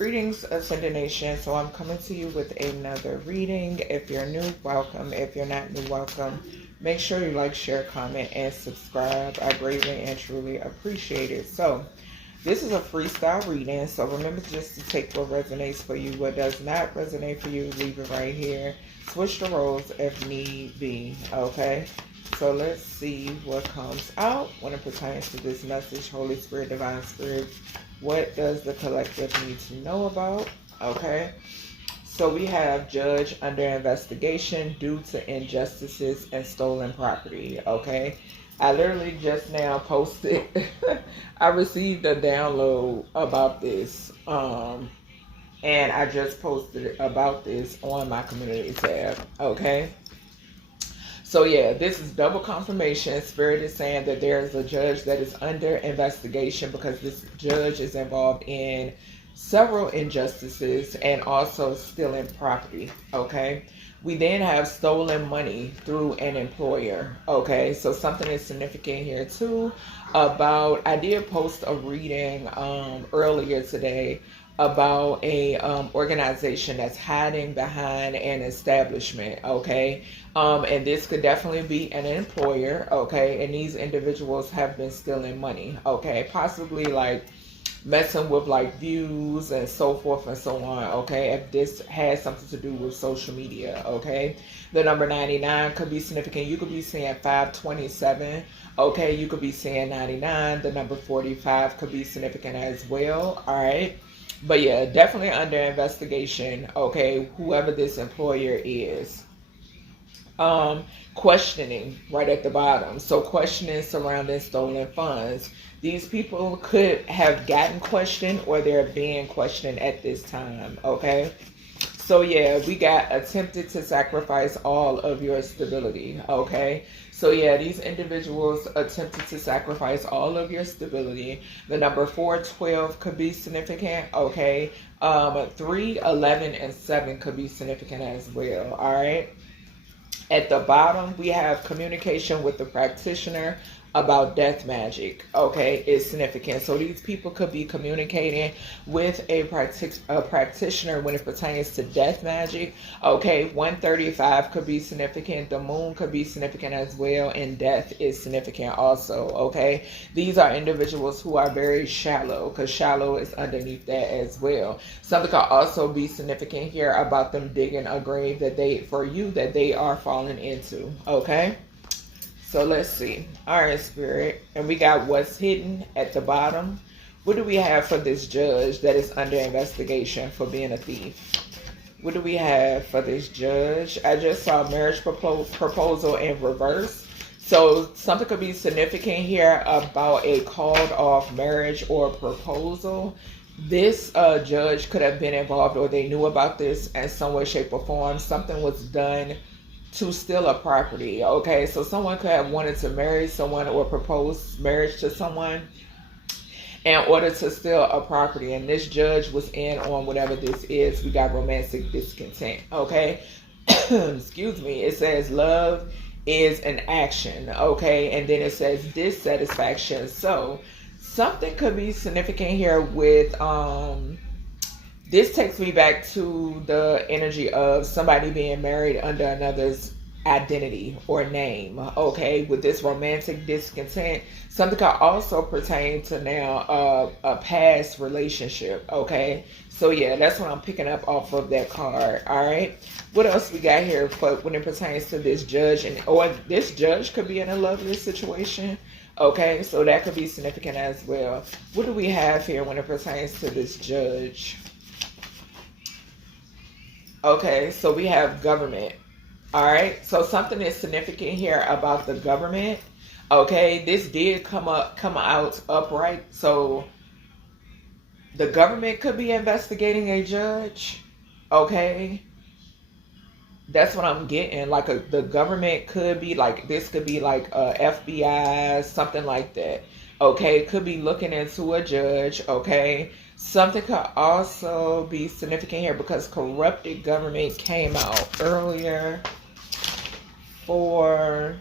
Greetings, Ascended Nation. So I'm coming to you with another reading. If you're new, welcome. If you're not new, welcome. Make sure you like, share, comment, and subscribe. I greatly and truly appreciate it. So this is a freestyle reading. So remember just to take what resonates for you. What does not resonate for you, leave it right here. Switch the roles if need be. Okay? So let's see what comes out when it pertains to this message. Holy Spirit, Divine Spirit, what does the collective need to know about? Okay. So we have judge under investigation due to injustices and stolen property. Okay. I literally just now posted, I received a download about this. And I just posted about this on my community tab. Okay. So yeah, this is double confirmation. Spirit is saying that there is a judge that is under investigation because this judge is involved in several injustices and also stealing property. Okay. We then have stolen money through an employer. Okay. So something is significant here too about, I did post a reading earlier today about a organization that's hiding behind an establishment, okay? And this could definitely be an employer, okay? And these individuals have been stealing money, okay? Possibly like messing with like views and so forth and so on, okay? If this has something to do with social media, okay? The number 99 could be significant. You could be seeing 527, okay? You could be seeing 99. The number 45 could be significant as well, all right? But yeah, definitely under investigation, okay, whoever this employer is. Questioning right at the bottom. So questioning surrounding stolen funds. These people could have gotten questioned or they're being questioned at this time, okay? So yeah, we got attempted to sacrifice all of your stability, okay? So yeah, these individuals attempted to sacrifice all of your stability. The number 412 could be significant, okay? 3, 11, and 7 could be significant as well, all right? At the bottom, we have communication with the practitioner about death magic, okay, is significant. So these people could be communicating with a practitioner when it pertains to death magic, okay. 135 could be significant. The moon could be significant as well, and death is significant also, okay. These are individuals who are very shallow, because shallow is underneath that as well. Something could also be significant here about them digging a grave that they are falling into, okay. So let's see. All right, Spirit. And we got what's hidden at the bottom. What do we have for this judge that is under investigation for being a thief? What do we have for this judge? I just saw marriage proposal in reverse. So something could be significant here about a called off marriage or proposal. This judge could have been involved or they knew about this in some way, shape, or form. Something was done to steal a property, okay? So someone could have wanted to marry someone or propose marriage to someone in order to steal a property, and this judge was in on whatever this is. We got romantic discontent, okay? Excuse me. It says love is an action, okay? And then it says dissatisfaction. So something could be significant here with this takes me back to the energy of somebody being married under another's identity or name, okay? With this romantic discontent, something could also pertain to now a past relationship, okay? So yeah, that's what I'm picking up off of that card, all right? What else we got here for when it pertains to this judge? Or this judge could be in a loveless situation, okay? So that could be significant as well. What do we have here when it pertains to this judge? Okay, so we have government. All right, so something is significant here about the government. Okay, this did come out upright. So the government could be investigating a judge. Okay, that's what I'm getting. Like the government could be like, this could be like FBI, something like that. Okay, could be looking into a judge. Okay. Something could also be significant here because corrupted government came out earlier for,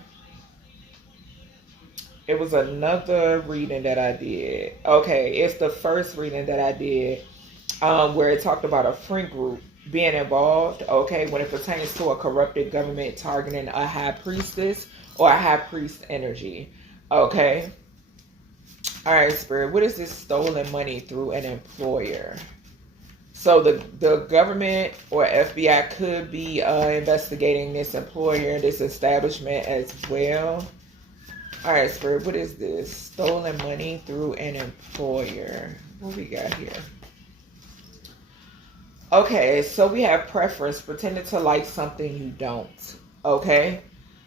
it was another reading that I did. Okay, it's the first reading that I did where it talked about a friend group being involved, okay, when it pertains to a corrupted government targeting a high priestess or a high priest energy, okay. All right, Spirit, what is this stolen money through an employer? So the government or FBI could be investigating this employer, this establishment as well. All right, Spirit, what is this? Stolen money through an employer. What we got here? Okay, so we have preference, pretending to like something you don't. Okay,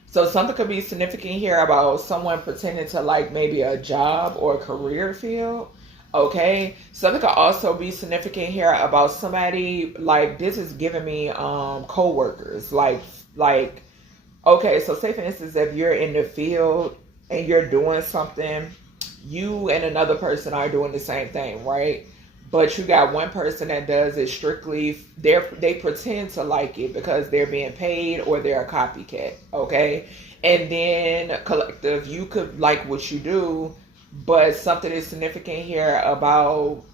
so something could be significant here about someone pretending to like maybe a job or a career field. Okay, something could also be significant here about somebody, like this is giving me co-workers, like okay, so say for instance, if you're in the field and you're doing something, you and another person are doing the same thing, right? But you got one person that does it strictly, they pretend to like it because they're being paid or they're a copycat, okay? And then collective, you could like what you do, but something is significant here about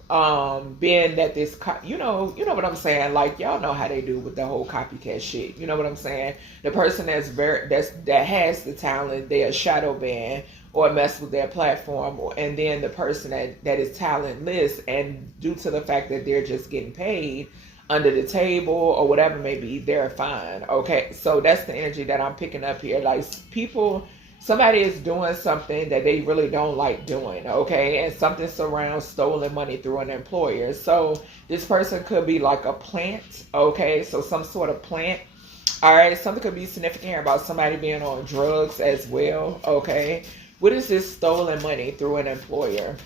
being that this, you know what I'm saying? Like y'all know how they do with the whole copycat shit. You know what I'm saying? The person that has the talent, they're shadow ban or mess with their platform, and then the person that is talentless, and due to the fact that they're just getting paid under the table or whatever may be, they're fine. Okay, so that's the energy that I'm picking up here. Like somebody is doing something that they really don't like doing, okay, and something surrounds stolen money through an employer. So this person could be like a plant, okay, so some sort of plant. All right, something could be significant here about somebody being on drugs as well, okay. What is this stolen money through an employer?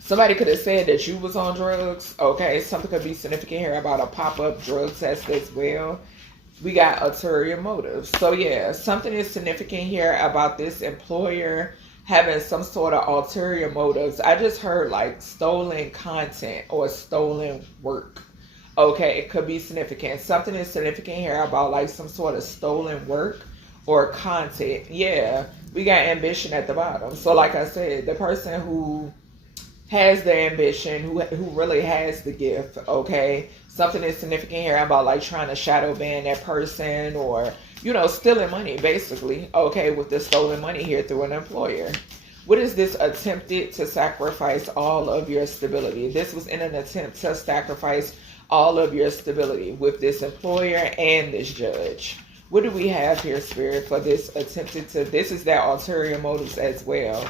Somebody could have said that you was on drugs, okay. Something could be significant here about a pop-up drug test as well. We got ulterior motives. So yeah, something is significant here about this employer having some sort of ulterior motives. I just heard like stolen content or stolen work. Okay, it could be significant. Something is significant here about like some sort of stolen work or content. Yeah, we got ambition at the bottom. So like I said, the person who has the ambition, who really has the gift, okay? Something is significant here about like trying to shadow ban that person, or, you know, stealing money basically, okay, with the stolen money here through an employer. What is this? Attempted to sacrifice all of your stability. This was in an attempt to sacrifice all of your stability with this employer and this judge. What do we have here, Spirit, for this attempted to, this is that ulterior motives as well.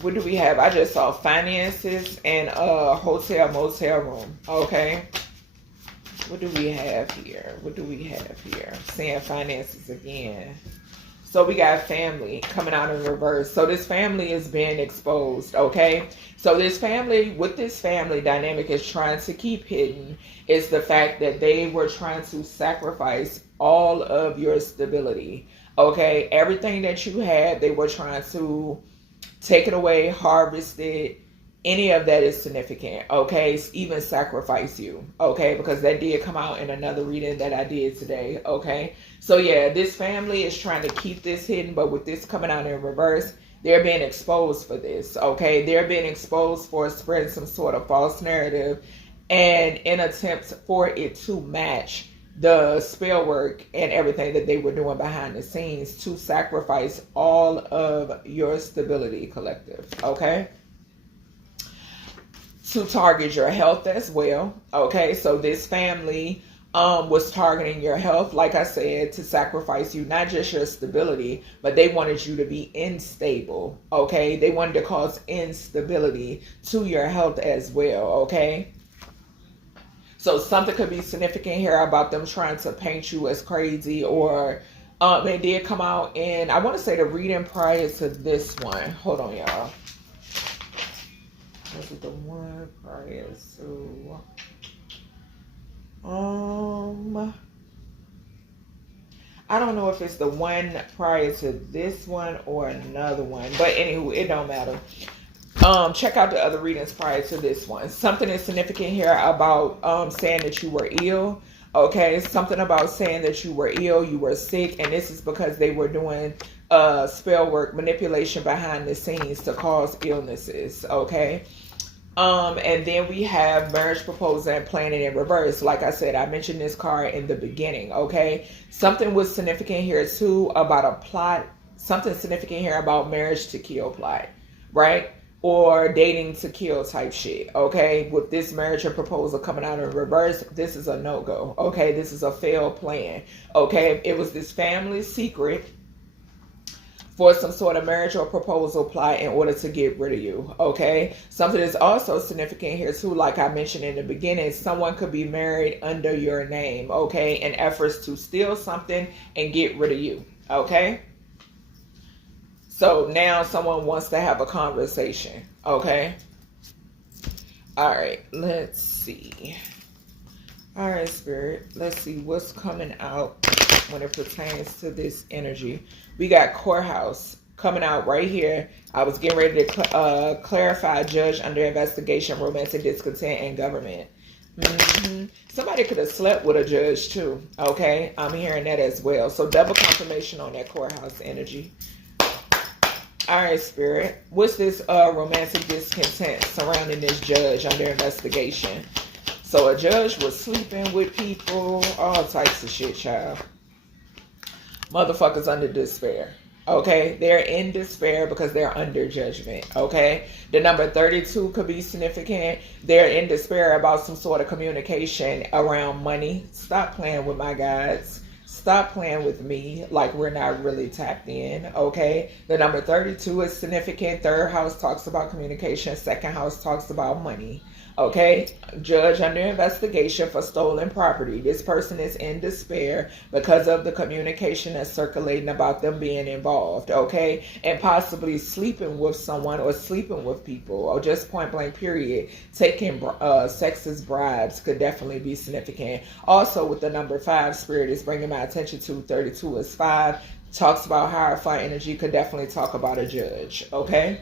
What do we have? I just saw finances and a hotel motel room. Okay. What do we have here? What do we have here? Seeing finances again. So we got family coming out in reverse. So this family is being exposed. Okay. So this family, what this family dynamic is trying to keep hidden is the fact that they were trying to sacrifice all of your stability. Okay. Everything that you had, they were trying to take it away, harvest it. Any of that is significant, okay? Even sacrifice you, okay? Because that did come out in another reading that I did today, okay? So yeah, this family is trying to keep this hidden, but with this coming out in reverse, they're being exposed for this, okay? They're being exposed for spreading some sort of false narrative and in attempts for it to match the spell work and everything that they were doing behind the scenes to sacrifice all of your stability, collective, okay? To target your health as well, okay? So this family was targeting your health, like I said, to sacrifice you, not just your stability, but they wanted you to be unstable, okay? They wanted to cause instability to your health as well, okay? So something could be significant here about them trying to paint you as crazy, or it did come out in, I want to say the reading prior to this one. Hold on, y'all. Was it the one prior to? I don't know if it's the one prior to this one or another one, but anywho, it don't matter. Check out the other readings prior to this one. Something is significant here about saying that you were ill. Okay, something about saying that you were ill, you were sick, and this is because they were doing spell work, manipulation behind the scenes to cause illnesses. Okay, And then we have marriage proposal and planning in reverse. Like I said, I mentioned this card in the beginning, okay? Something was significant here too about a plot. Something significant here about marriage to kill plot, right? Or dating to kill type shit, okay? With this marriage or proposal coming out in reverse, this is a no-go, okay? This is a failed plan, okay? It was this family secret for some sort of marriage or proposal plot in order to get rid of you, okay? Something is also significant here too, like I mentioned in the beginning, someone could be married under your name, okay? In efforts to steal something and get rid of you, okay? So now someone wants to have a conversation, okay? All right, let's see. All right, Spirit, let's see what's coming out when it pertains to this energy. We got courthouse coming out right here. I was getting ready to clarify judge under investigation, romantic discontent, and government. Somebody could have slept with a judge too, okay? I'm hearing that as well. So double confirmation on that courthouse energy. All right, Spirit. What's this romantic discontent surrounding this judge under investigation? So a judge was sleeping with people, all types of shit, child. Motherfuckers under despair. Okay, they're in despair because they're under judgment. Okay, the number 32 could be significant. They're in despair about some sort of communication around money. Stop playing with my guides. Stop playing with me like we're not really tapped in, okay? The number 32 is significant. Third house talks about communication. Second house talks about money, okay? Judge under investigation for stolen property. This person is in despair because of the communication that's circulating about them being involved, okay? And possibly sleeping with someone or sleeping with people or just point blank period. Taking sex as bribes could definitely be significant. Also with the number 5, Spirit is bringing my attention to 32 is 5. Talks about hierophant energy, could definitely talk about a judge, okay?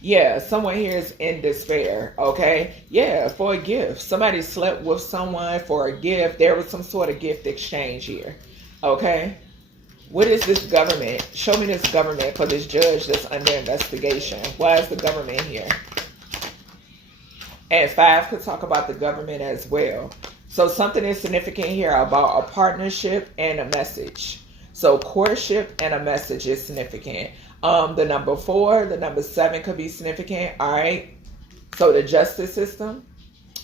Yeah, someone here is in despair, okay? Yeah, for a gift. Somebody slept with someone for a gift. There was some sort of gift exchange here, okay? What is this government? Show me this government for this judge that's under investigation. Why is the government here? And 5 could talk about the government as well. So something is significant here about a partnership and a message. So courtship and a message is significant. The number 4, the number 7 could be significant. All right. So the justice system.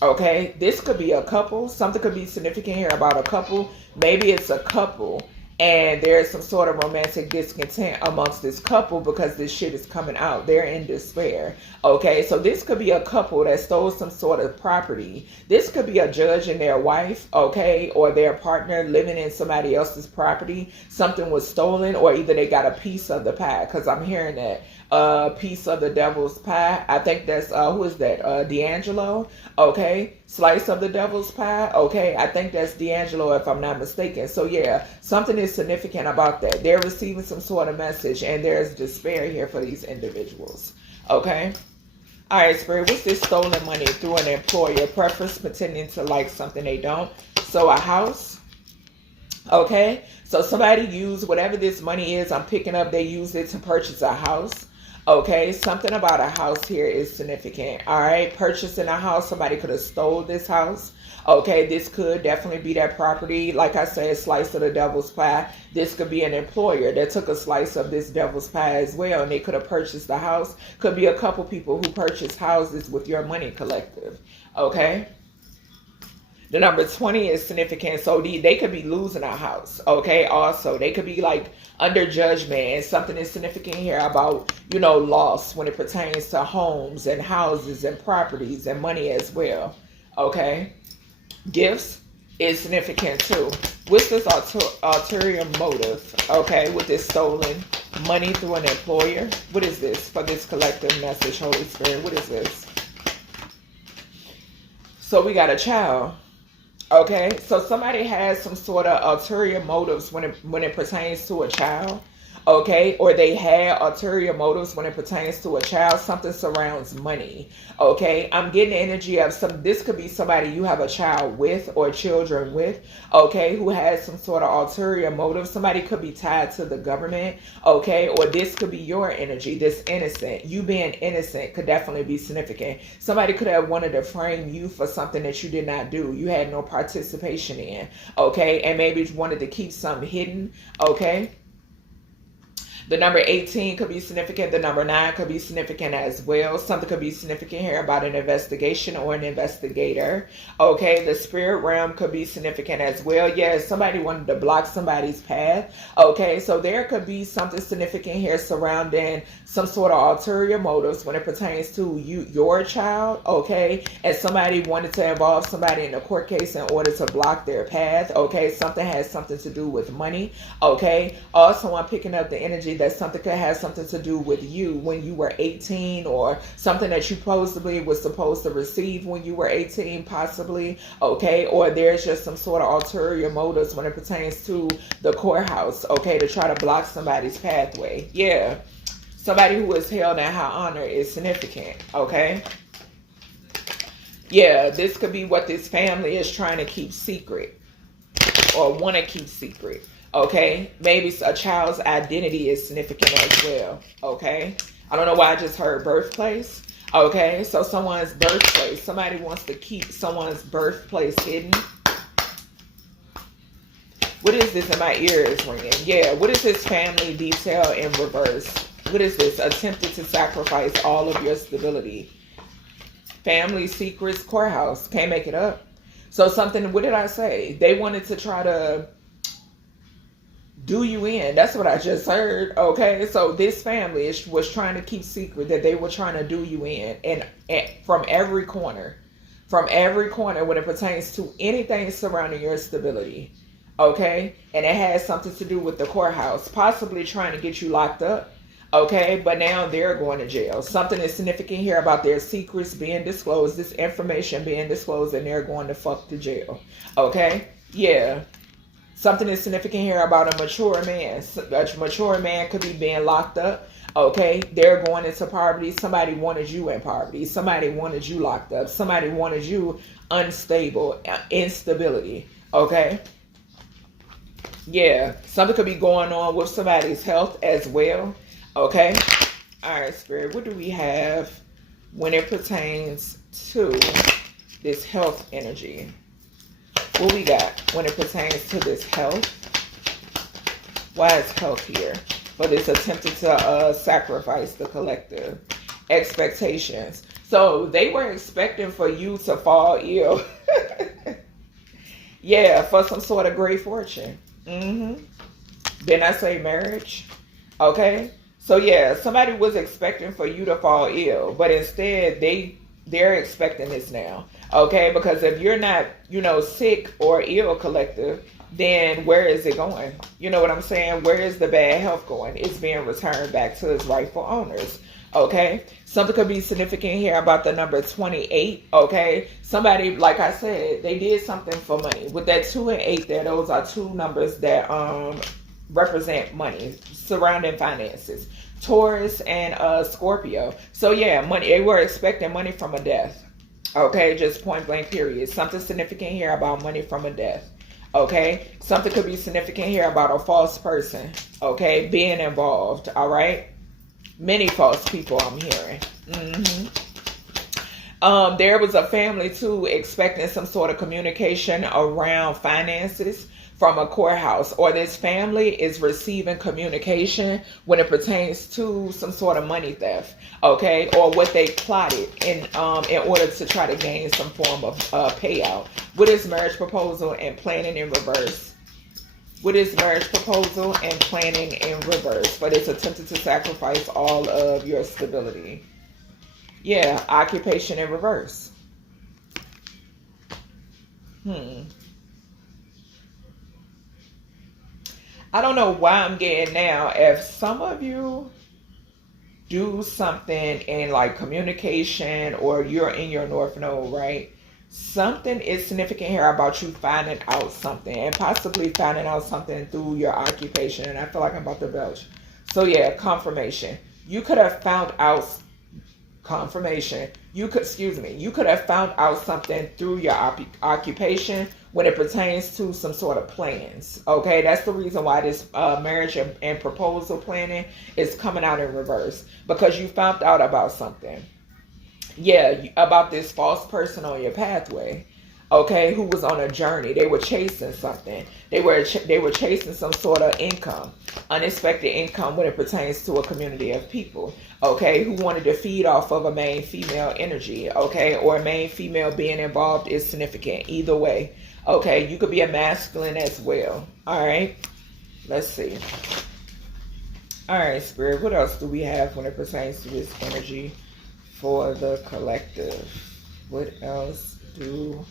Okay. This could be a couple. Something could be significant here about a couple. Maybe it's a couple and there's some sort of romantic discontent amongst this couple because this shit is coming out. They're in despair. Okay. So this could be a couple that stole some sort of property. This could be a judge and their wife. Okay. Or their partner living in somebody else's property. Something was stolen or either they got a piece of the pie, because I'm hearing that piece of the devil's pie. I think that's who is that? D'Angelo. Okay. Slice of the devil's pie. Okay. I think that's D'Angelo if I'm not mistaken. So yeah, something is significant about that. They're receiving some sort of message and there's despair here for these individuals. Okay. All right, Spirit, what's this stolen money through an employer? Preference pretending to like something they don't. So a house. Okay. So somebody used whatever this money is I'm picking up. They use it to purchase a house. Okay. Something about a house here is significant. All right. Purchasing a house. Somebody could have stole this house. Okay. This could definitely be that property. Like I said, slice of the devil's pie. This could be an employer that took a slice of this devil's pie as well. And they could have purchased the house. Could be a couple people who purchase houses with your money collective. Okay. The number 20 is significant. So they could be losing a house. Okay. Also, they could be like under judgment. And something is significant here about, you know, loss when it pertains to homes and houses and properties and money as well. Okay. Gifts is significant too. What's this ulterior motive? Okay. With this stolen money through an employer. What is this for this collective message, Holy Spirit? What is this? So we got a child. Okay, so somebody has some sort of ulterior motives when it pertains to a child. okay, or they had ulterior motives when it pertains to a child. Something surrounds money, okay. I'm getting the energy of this could be somebody you have a child with or children with, okay, who has some sort of ulterior motive. Somebody could be tied to the government, okay, or this could be your energy, this innocent. You being innocent could definitely be significant. Somebody could have wanted to frame you for something that you did not do, you had no participation in, okay, and maybe wanted to keep something hidden, okay. The number 18 could be significant. The number 9 could be significant as well. Something could be significant here about an investigation or an investigator. Okay, the spirit realm could be significant as well. Yes, somebody wanted to block somebody's path. Okay, so there could be something significant here surrounding some sort of ulterior motives when it pertains to your child. Okay, and somebody wanted to involve somebody in a court case in order to block their path. Okay, something has something to do with money. Okay, also I'm picking up the energy that something could have something to do with you when you were 18, or something that you possibly was supposed to receive when you were 18, possibly, okay, or there's just some sort of ulterior motives when it pertains to the courthouse, okay, to try to block somebody's pathway. Yeah, somebody who is held in high honor is significant, okay. Yeah, this could be what this family is trying to keep secret or want to keep secret. Okay, maybe a child's identity is significant as well. Okay, I don't know why I just heard birthplace. Okay, so someone's birthplace. Somebody wants to keep someone's birthplace hidden. What is this in my ear is ringing? Yeah, what is this family detail in reverse? What is this? Attempted to sacrifice all of your stability. Family secrets, courthouse. Can't make it up. So something, what did I say? They wanted to try to do you in. That's what I just heard. Okay, so this family was trying to keep secret that they were trying to do you in, and from every corner when it pertains to anything surrounding your stability. Okay, and it has something to do with the courthouse, possibly trying to get you locked up. Okay, but now they're going to jail. Something is significant here about their secrets being disclosed, this information being disclosed, and they're going to fuck to jail. Okay, yeah. Something is significant here about a mature man. A mature man could be being locked up. Okay, they're going into poverty. Somebody wanted you in poverty. Somebody wanted you locked up. Somebody wanted you unstable, instability. Okay, yeah, something could be going on with somebody's health as well. Okay, all right, Spirit, what do we have when it pertains to this health energy? What we got when it pertains to this health? Why is health here? For this attempted to sacrifice the collective expectations. So they were expecting for you to fall ill. Yeah, for some sort of great fortune. Didn't I say marriage? Okay. So yeah, somebody was expecting for you to fall ill, but instead they're expecting this now. Okay, because if you're not, sick or ill, collective, then where is it going? You know what I'm saying? Where is the bad health going? It's being returned back to its rightful owners. Okay, something could be significant here about the number 28. Okay, somebody, like I said, they did something for money. With that 2 and 8 there, those are two numbers that represent money, surrounding finances. Taurus and Scorpio. So yeah, money. They were expecting money from a death. Okay, just point blank period. Something significant here about money from a death. Okay, something could be significant here about a false person. Okay, being involved. All right, many false people I'm hearing. There was a family too expecting some sort of communication around finances from a courthouse, or this family is receiving communication when it pertains to some sort of money theft, okay, or what they plotted in order to try to gain some form of payout. What is marriage proposal and planning in reverse? What is marriage proposal and planning in reverse? But it's attempted to sacrifice all of your stability. Yeah, occupation in reverse. I don't know why I'm getting now. If some of you do something in like communication, or you're in your North Node, right? Something is significant here about you finding out something, and possibly finding out something through your occupation. And I feel like I'm about to belch. So yeah, confirmation. You could have found out confirmation. You could have found out something through your occupation when it pertains to some sort of plans. Okay, that's the reason why this marriage and proposal planning is coming out in reverse, because you found out about something. Yeah, about this false person on your pathway. Okay, who was on a journey. They were chasing something. They were chasing some sort of income, unexpected income when it pertains to a community of people. Okay, who wanted to feed off of a main female energy. Okay, or a main female being involved is significant. Either way. Okay, you could be a masculine as well. All right, let's see. All right, Spirit, what else do we have when it pertains to this energy for the collective? What else do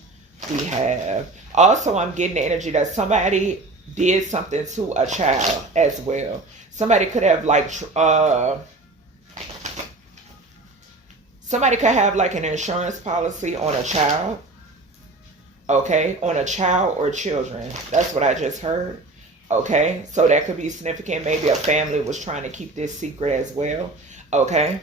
we have? Also, I'm getting the energy that somebody did something to a child as well. Somebody could have like somebody could have like an insurance policy on a child. Okay, on a child or children. That's what I just heard. Okay, so that could be significant. Maybe a family was trying to keep this secret as well. Okay.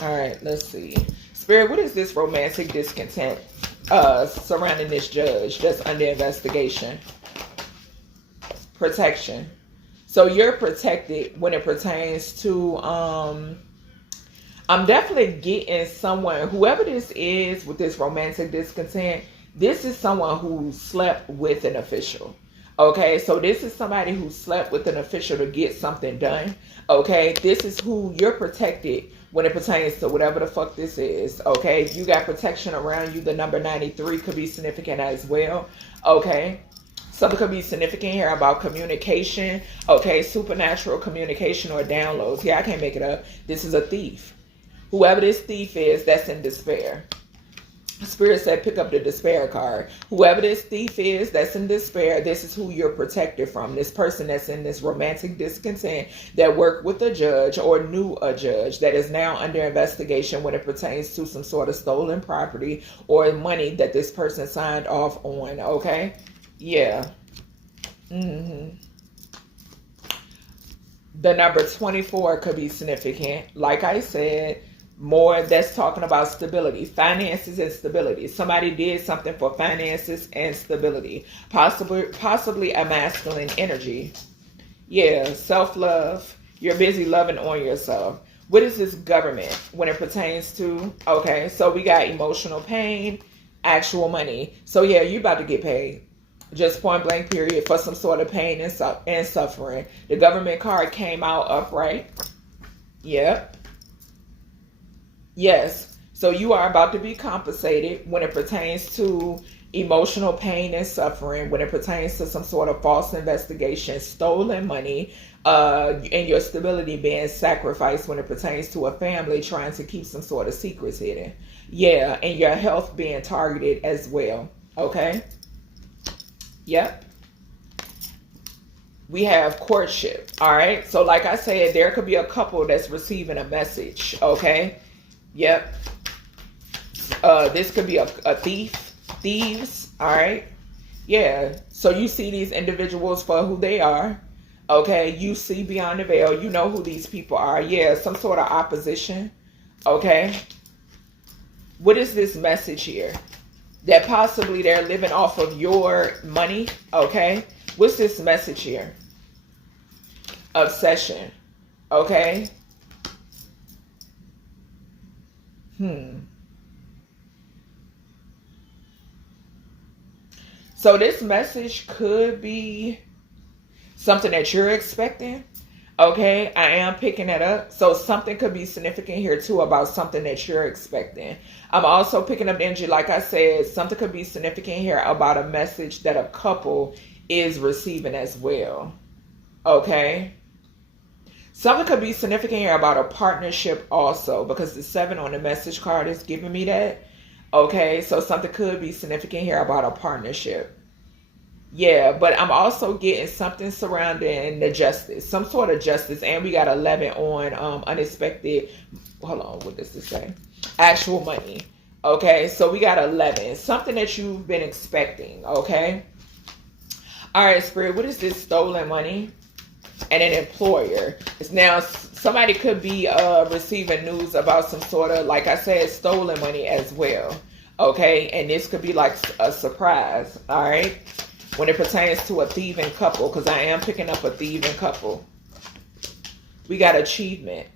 All right, let's see. Spirit, what is this romantic discontent surrounding this judge that's under investigation? Protection. So you're protected when it pertains to, I'm definitely getting someone, whoever this is with this romantic discontent, this is someone who slept with an official. Okay, so this is somebody who slept with an official to get something done. Okay, this is who you're protected when it pertains to whatever the fuck this is. Okay, you got protection around you. The number 93 could be significant as well. Okay, something could be significant here about communication. Okay, supernatural communication or downloads. Yeah, I can't make it up. This is a thief. Whoever this thief is, that's in despair. Spirit said pick up the despair card. Whoever this thief is that's in despair, this is who you're protected from. This person that's in this romantic discontent that worked with a judge or knew a judge that is now under investigation when it pertains to some sort of stolen property or money that this person signed off on. Okay? Yeah. The number 24 could be significant. Like I said, more that's talking about stability, finances and stability. Somebody did something for finances and stability. Possibly a masculine energy. Yeah, self-love. You're busy loving on yourself. What is this government when it pertains to? Okay, so we got emotional pain, actual money. So yeah, you about to get paid. Just point blank period for some sort of pain and suffering. The government card came out upright. Yep. Yes, so you are about to be compensated when it pertains to emotional pain and suffering, when it pertains to some sort of false investigation, stolen money, and your stability being sacrificed when it pertains to a family trying to keep some sort of secrets hidden. Yeah, and your health being targeted as well. Okay? Yep. We have courtship. All right? So like I said, there could be a couple that's receiving a message. Okay? Yep. This could be a thieves. All right. Yeah. So you see these individuals for who they are. Okay. You see beyond the veil. You know who these people are. Yeah. Some sort of opposition. Okay. What is this message here? That possibly they're living off of your money. Okay. What's this message here? Obsession. Okay. So this message could be something that you're expecting. Okay, I am picking that up. So something could be significant here too about something that you're expecting. I'm also picking up energy, like I said, something could be significant here about a message that a couple is receiving as well. Okay. Something could be significant here about a partnership also, because the 7 on the message card is giving me that. Okay, so something could be significant here about a partnership. Yeah, but I'm also getting something surrounding the justice, some sort of justice. And we got 11 on unexpected. Hold on, what does this say? Actual money. Okay, so we got 11. Something that you've been expecting. Okay. All right, Spirit, what is this stolen money? and an employer. Now, somebody could be receiving news about some sort of, like I said, stolen money as well. Okay, and this could be like a surprise. All right, when it pertains to a thieving couple, because I am picking up a thieving couple. We got achievement.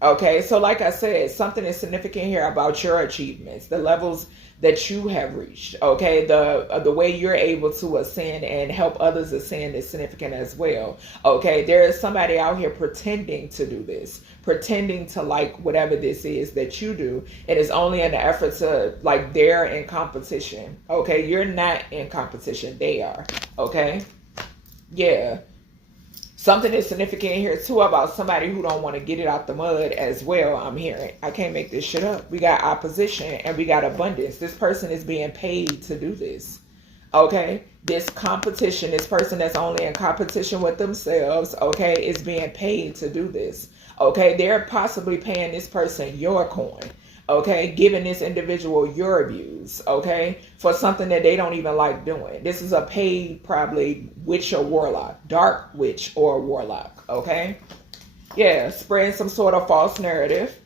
Okay, so like I said, something is significant here about your achievements, the levels that you have reached. Okay, the way you're able to ascend and help others ascend is significant as well. Okay, there is somebody out here pretending to do this, pretending to like whatever this is that you do. It is only in the effort to, like, they're in competition. Okay, you're not in competition, they are. Okay, yeah. Something is significant here too about somebody who don't want to get it out the mud as well. I'm hearing. I can't make this shit up. We got opposition and we got abundance. This person is being paid to do this. Okay? This competition, this person that's only in competition with themselves, okay, is being paid to do this. Okay? They're possibly paying this person your coin. Okay, giving this individual your views, okay, for something that they don't even like doing. This is a paid, probably, witch or warlock, dark witch or warlock, okay? Yeah, spreading some sort of false narrative.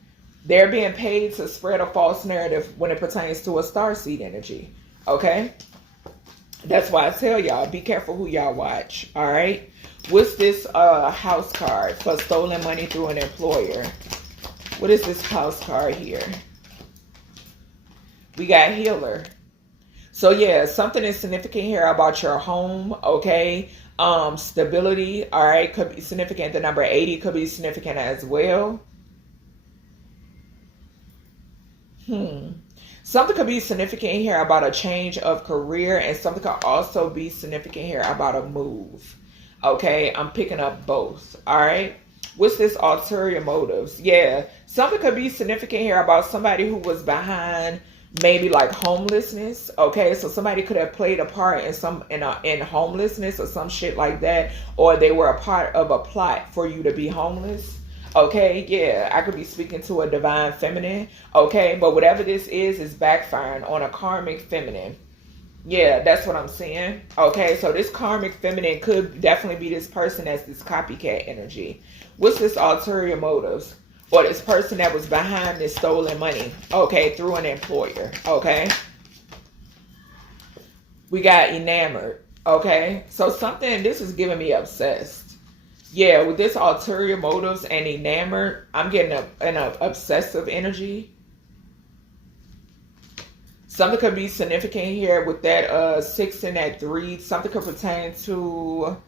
They're being paid to spread a false narrative when it pertains to a starseed energy, okay? That's why I tell y'all, be careful who y'all watch, all right? What's this house card for stolen money through an employer? What is this house card here? We got healer. So yeah, something is significant here about your home, okay? Stability, all right, could be significant. The number 80 could be significant as well. Something could be significant here about a change of career, and something could also be significant here about a move. Okay, I'm picking up both, all right? What's this ulterior motives? Yeah, something could be significant here about somebody who was behind maybe like homelessness. Okay, so somebody could have played a part in homelessness or some shit like that, or they were a part of a plot for you to be homeless. Okay, yeah, I could be speaking to a divine feminine. Okay, but whatever this is backfiring on a karmic feminine. Yeah, that's what I'm saying. Okay, so this karmic feminine could definitely be this person that's this copycat energy. What's this ulterior motives? Or this person that was behind this stolen money, okay, through an employer, okay? We got enamored, okay? So something, this is giving me obsessed. Yeah, with this ulterior motives and enamored, I'm getting an obsessive energy. Something could be significant here with that 6 and that 3. Something could pertain to,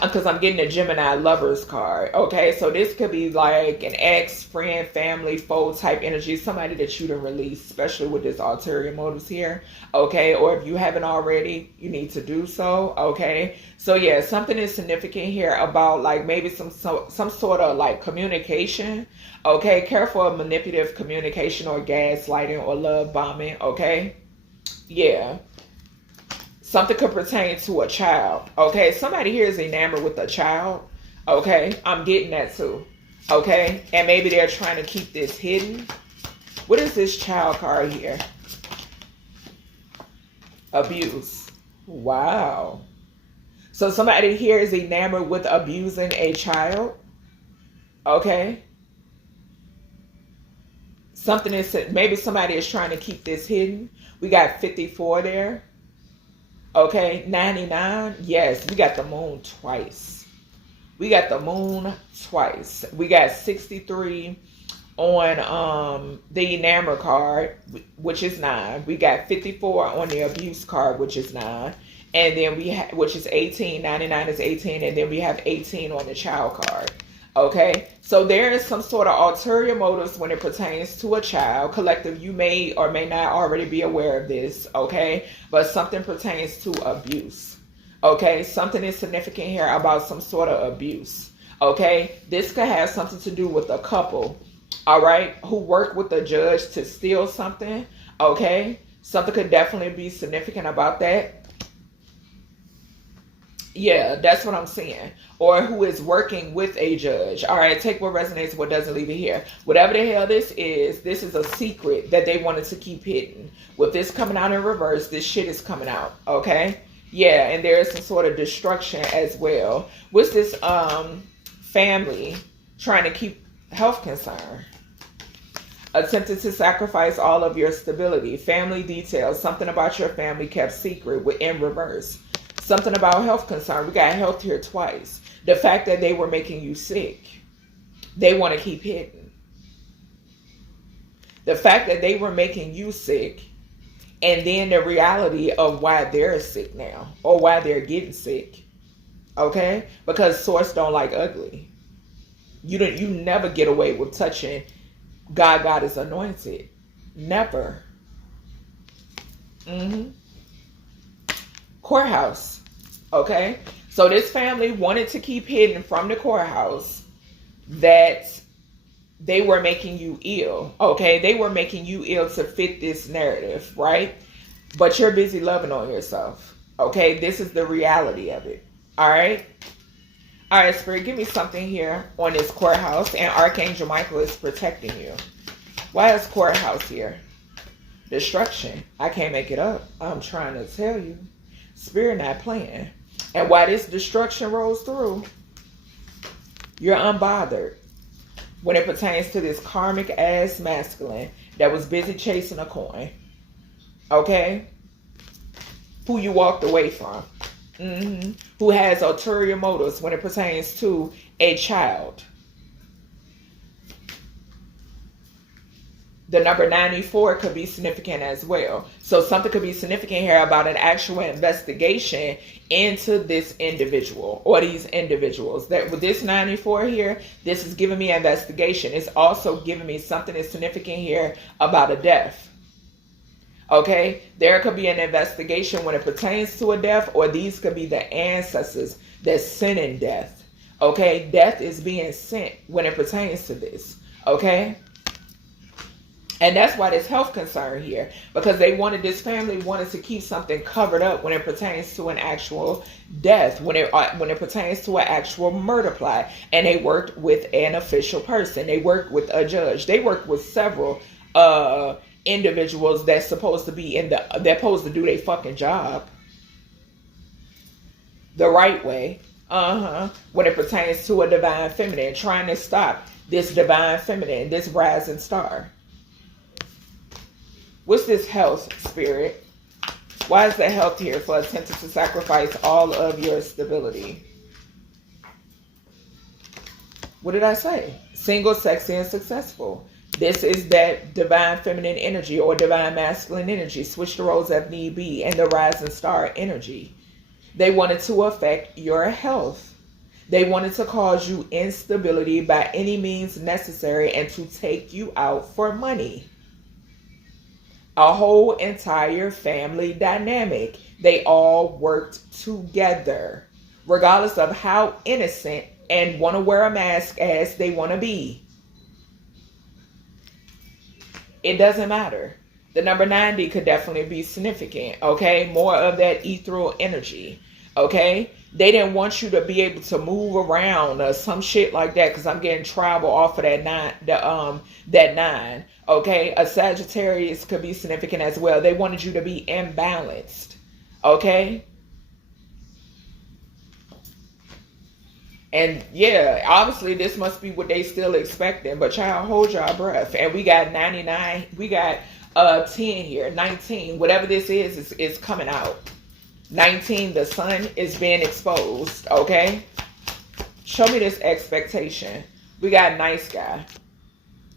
because I'm getting a Gemini lovers card. Okay, so this could be like an ex, friend, family, foe type energy. Somebody that you done release, especially with this ulterior motives here. Okay, or if you haven't already, you need to do so. Okay, so yeah, something is significant here about like maybe some sort of like communication. Okay, careful of manipulative communication or gaslighting or love bombing. Okay, yeah. Something could pertain to a child. Okay, somebody here is enamored with a child. Okay, I'm getting that too. Okay, and maybe they're trying to keep this hidden. What is this child card here? Abuse. Wow. So somebody here is enamored with abusing a child. Okay. Something is, maybe somebody is trying to keep this hidden. We got 54 there. Okay, 99. Yes, we got the moon twice. We got the moon twice. We got 63 on the enamored card, which is 9. We got 54 on the abuse card, which is 9. And then we have, which is 18. 99 is 18. And then we have 18 on the child card. Okay, so there is some sort of ulterior motives when it pertains to a child. Collective, you may or may not already be aware of this, okay? But something pertains to abuse, okay? Something is significant here about some sort of abuse, okay? This could have something to do with a couple, all right, who work with the judge to steal something, okay? Something could definitely be significant about that. Yeah, that's what I'm saying. Or who is working with a judge. All right, take what resonates, what doesn't, leave it here. Whatever the hell this is a secret that they wanted to keep hidden. With this coming out in reverse, this shit is coming out, okay? Yeah, and there is some sort of destruction as well. What's this family trying to keep health concern? Attempted to sacrifice all of your stability. Family details. Something about your family kept secret in reverse. Something about health concern. We got health here twice. The fact that they were making you sick. They want to keep hidden. The fact that they were making you sick. And then the reality of why they're sick now. Or why they're getting sick. Okay? Because source don't like ugly. You never get away with touching God is anointed. Never. Courthouse. Okay? So this family wanted to keep hidden from the courthouse that they were making you ill. Okay? They were making you ill to fit this narrative, right? But you're busy loving on yourself. Okay? This is the reality of it. Alright? Alright, Spirit, give me something here on this courthouse. And Archangel Michael is protecting you. Why is courthouse here? Destruction. I can't make it up. I'm trying to tell you. Spirit not playing. And why this destruction rolls through, you're unbothered when it pertains to this karmic ass masculine that was busy chasing a coin. Okay? Who you walked away from. Who has ulterior motives when it pertains to a child. The number 94 could be significant as well. So something could be significant here about an actual investigation into this individual or these individuals. That with this 94 here, this is giving me an investigation. It's also giving me something that's significant here about a death. Okay? There could be an investigation when it pertains to a death, or these could be the ancestors that's sending death. Okay? Death is being sent when it pertains to this. Okay? And that's why there's health concern here. Because this family wanted to keep something covered up when it pertains to an actual death. When it pertains to an actual murder plot. And they worked with an official person. They worked with a judge. They worked with several individuals that's supposed to be they're supposed to do their fucking job the right way. When it pertains to a divine feminine. Trying to stop this divine feminine. This rising star. What's this health, Spirit? Why is the health here for attempting to sacrifice all of your stability? What did I say? Single, sexy, and successful. This is that divine feminine energy or divine masculine energy. Switch the roles if need be. And the rising star energy. They wanted to affect your health. They wanted to cause you instability by any means necessary and to take you out for money. A whole entire family dynamic. They all worked together. Regardless of how innocent and want to wear a mask as they want to be. It doesn't matter. The number 90 could definitely be significant. Okay? More of that ethereal energy. Okay? They didn't want you to be able to move around or some shit like that, because I'm getting travel off of that 9. Okay? A Sagittarius could be significant as well. They wanted you to be imbalanced. Okay? And yeah, obviously this must be what they still expecting, but y'all hold y'all breath. And we got 99, we got 10 here, 19, whatever this is coming out. 19, the sun is being exposed, okay? Show me this expectation. We got nice guy,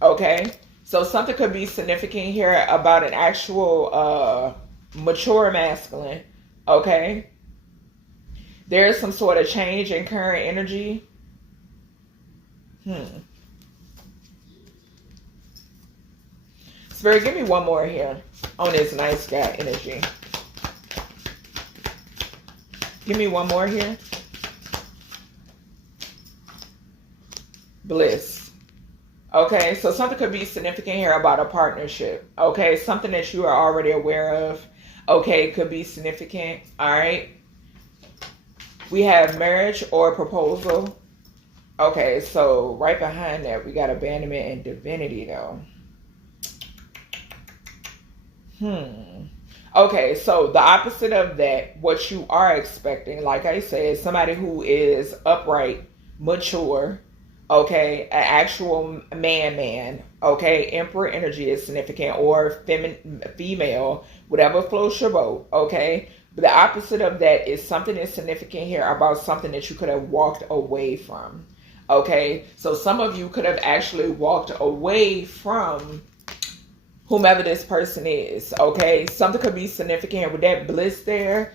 okay? So something could be significant here about an actual mature masculine, okay? There is some sort of change in current energy. Spirit, give me one more here on this nice guy energy. Give me one more here. Bliss. Okay, so something could be significant here about a partnership. Okay, something that you are already aware of. Okay, could be significant. All right. We have marriage or proposal. Okay, so right behind that, we got abandonment and divinity, though. Okay, so the opposite of that, what you are expecting, like I said, somebody who is upright, mature, okay, an actual man, okay, emperor energy is significant, or female, whatever floats your boat, okay. But the opposite of that is something that's significant here about something that you could have walked away from, okay. So some of you could have actually walked away from whomever this person is, okay? Something could be significant here with that bliss there.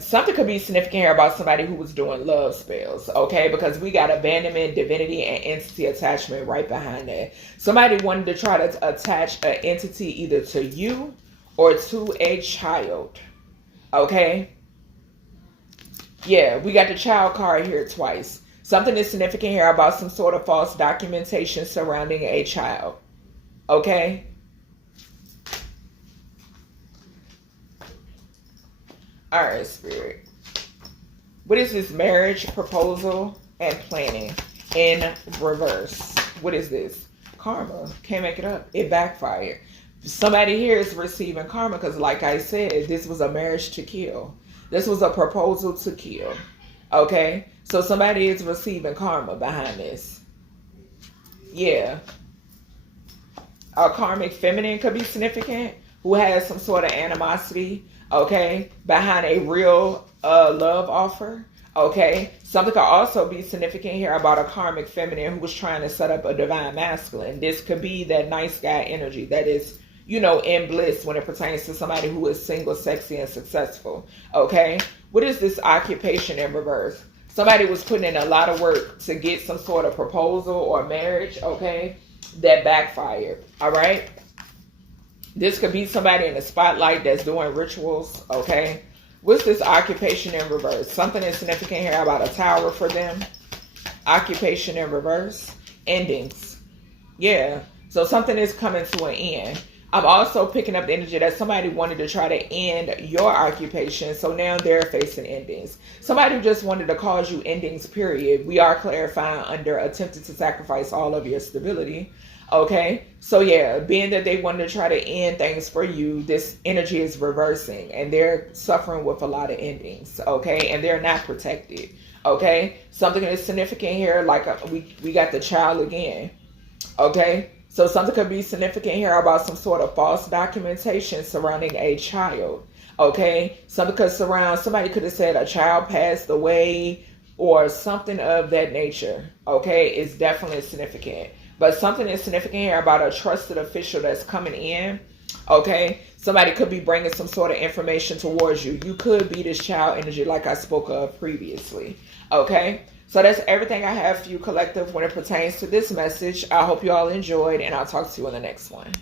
Something could be significant here about somebody who was doing love spells, okay? Because we got abandonment, divinity, and entity attachment right behind that. Somebody wanted to try to attach an entity either to you or to a child, okay? Yeah, we got the child card here twice. Something is significant here about some sort of false documentation surrounding a child. Okay. All right, Spirit. What is this? Marriage, proposal, and planning in reverse. What is this? Karma. Can't make it up. It backfired. Somebody here is receiving karma because, like I said, this was a marriage to kill. This was a proposal to kill. Okay. So somebody is receiving karma behind this. Yeah. A karmic feminine could be significant who has some sort of animosity, okay, behind a real love offer, okay. Something could also be significant here about a karmic feminine who was trying to set up a divine masculine. This could be that nice guy energy that is, you know, in bliss when it pertains to somebody who is single, sexy, and successful, okay. What is this occupation in reverse? Somebody was putting in a lot of work to get some sort of proposal or marriage, okay, that backfired. All right. This could be somebody in the spotlight that's doing rituals. Okay. What's this occupation in reverse? Something is significant here about a tower for them. Occupation in reverse. Endings. Yeah. So something is coming to an end. I'm also picking up the energy that somebody wanted to try to end your occupation. So now they're facing endings. Somebody who just wanted to cause you endings, period. We are clarifying under attempted to sacrifice all of your stability. Okay. So yeah, being that they wanted to try to end things for you, this energy is reversing and they're suffering with a lot of endings. Okay. And they're not protected. Okay. Something is significant here. Like we got the child again. Okay. So something could be significant here about some sort of false documentation surrounding a child. Okay. Something could surround, somebody could have said a child passed away or something of that nature. Okay. It's definitely significant. But something is significant here about a trusted official that's coming in. Okay. Somebody could be bringing some sort of information towards you. You could be this child energy like I spoke of previously. Okay. So that's everything I have for you, collective, when it pertains to this message. I hope you all enjoyed, and I'll talk to you in the next one.